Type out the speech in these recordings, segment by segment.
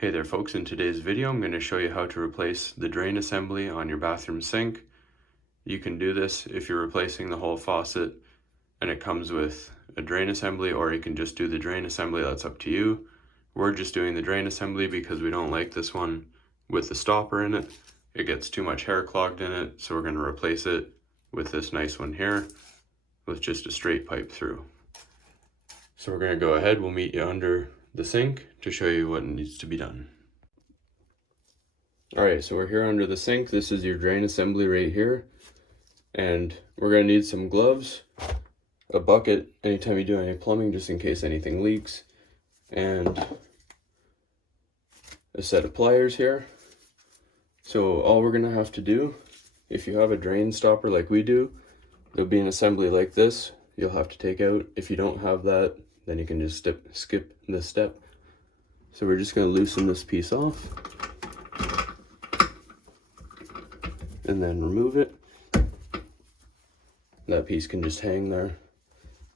Hey there folks, in today's video I'm going to show you how to replace the drain assembly on your bathroom sink. You can do this if you're replacing the whole faucet and it comes with a drain assembly, or you can just do the drain assembly, that's up to you. We're just doing the drain assembly because we don't like this one with the stopper in it. It gets too much hair clogged in it, so we're going to replace it with this nice one here with just a straight pipe through. So we're going to go ahead, we'll meet you under the sink to show you what needs to be done. Alright, so we're here under the sink. This is your drain assembly right here. And we're going to need some gloves, a bucket anytime you do any plumbing just in case anything leaks, and a set of pliers here. So all we're going to have to do, if you have a drain stopper like we do, there'll be an assembly like this you'll have to take out. If you don't have that, then you can just skip this step. So we're just going to loosen this piece off and then remove it. That piece can just hang there.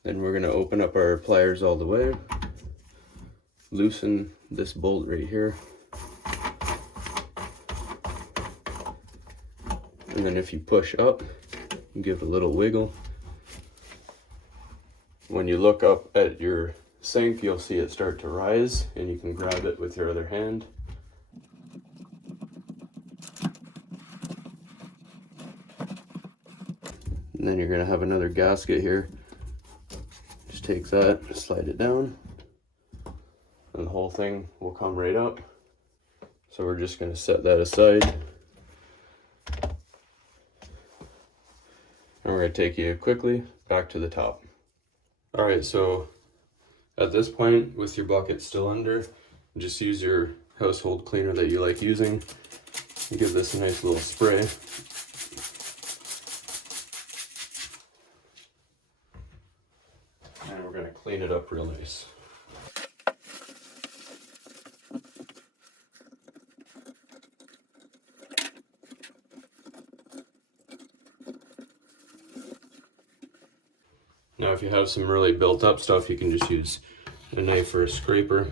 Then we're going to open up our pliers all the way, loosen this bolt right here, and then if you push up, give it a little wiggle. When you look up at your sink, you'll see it start to rise, and you can grab it with your other hand. And then you're going to have another gasket here. Just take that, slide it down, and the whole thing will come right up. So we're just going to set that aside. And we're going to take you quickly back to the top. Alright, so at this point, with your bucket still under, just use your household cleaner that you like using. Give this a nice little spray. And we're going to clean it up real nice. Now if you have some really built up stuff, you can just use a knife or a scraper.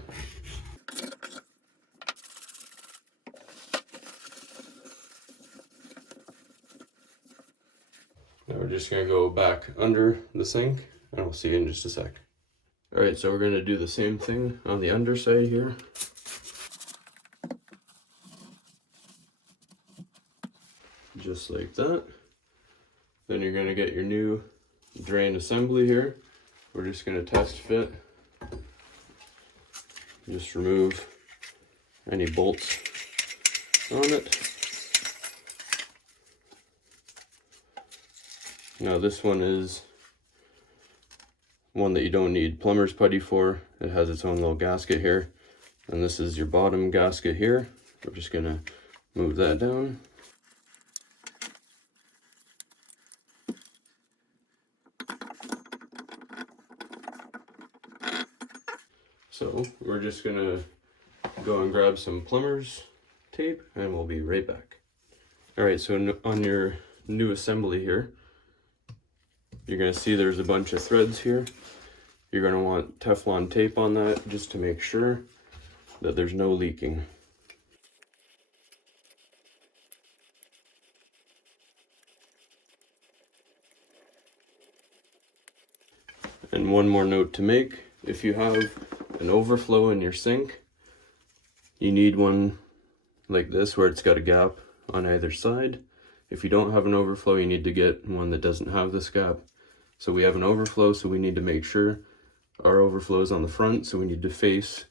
Now we're just going to go back under the sink, and we'll see you in just a sec. Alright, so we're going to do the same thing on the underside here. Just like that. Then you're going to get your new drain assembly here. We're just going to test fit. Just remove any bolts on it. Now this one is one that you don't need plumber's putty for. It has its own little gasket here. And this is your bottom gasket here. We're just going to move that down. So we're just going to go and grab some plumber's tape and we'll be right back. Alright, so on your new assembly here, you're going to see there's a bunch of threads here. You're going to want Teflon tape on that just to make sure that there's no leaking. And one more note to make, if you have an overflow in your sink, you need one like this where it's got a gap on either side. If you don't have an overflow, you need to get one that doesn't have this gap. So we have an overflow, so we need to make sure our overflow is on the front, so we need to face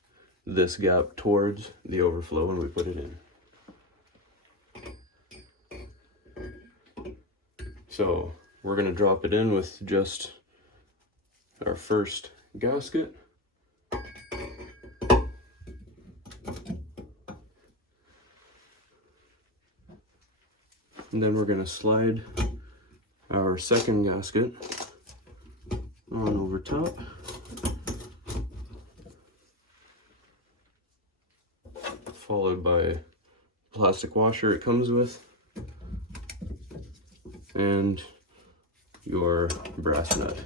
this gap towards the overflow when we put it in. So we're going to drop it in with just our first gasket. And then we're going to slide our second gasket on over top. Followed by plastic washer it comes with. And your brass nut.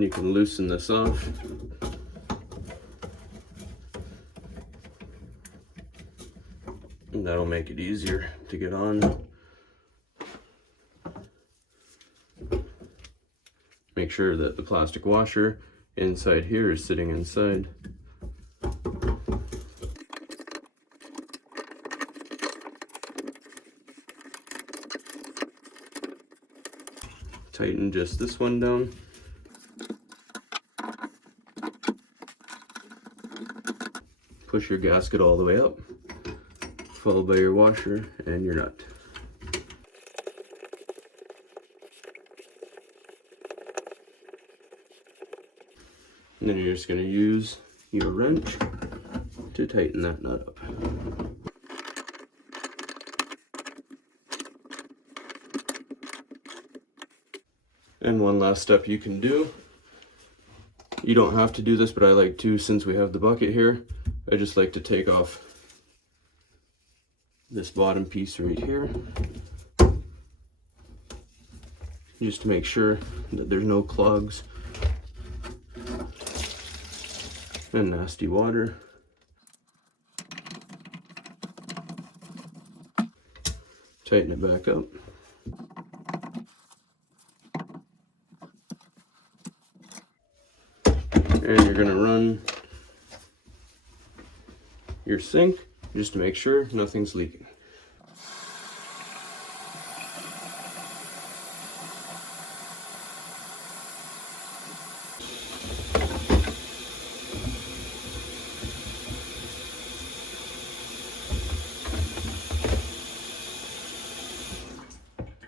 And you can loosen this off. And that'll make it easier to get on. Make sure that the plastic washer inside here is sitting inside. Tighten just this one down. Push your gasket all the way up, followed by your washer and your nut. And then you're just going to use your wrench to tighten that nut up. And one last step you can do. You don't have to do this, but I like to, since we have the bucket here. I just like to take off this bottom piece right here, just to make sure that there's no clogs and nasty water. Tighten it back up. And you're gonna run your sink just to make sure nothing's leaking.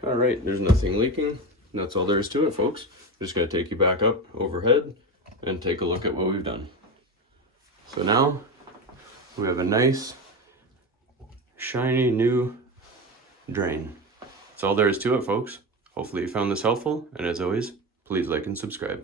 All right, there's nothing leaking. That's all there is to it, folks. Just gotta take you back up overhead and take a look at what we've done. So now we have a nice, shiny new drain. That's all there is to it, folks. Hopefully you found this helpful, and as always, please like and subscribe.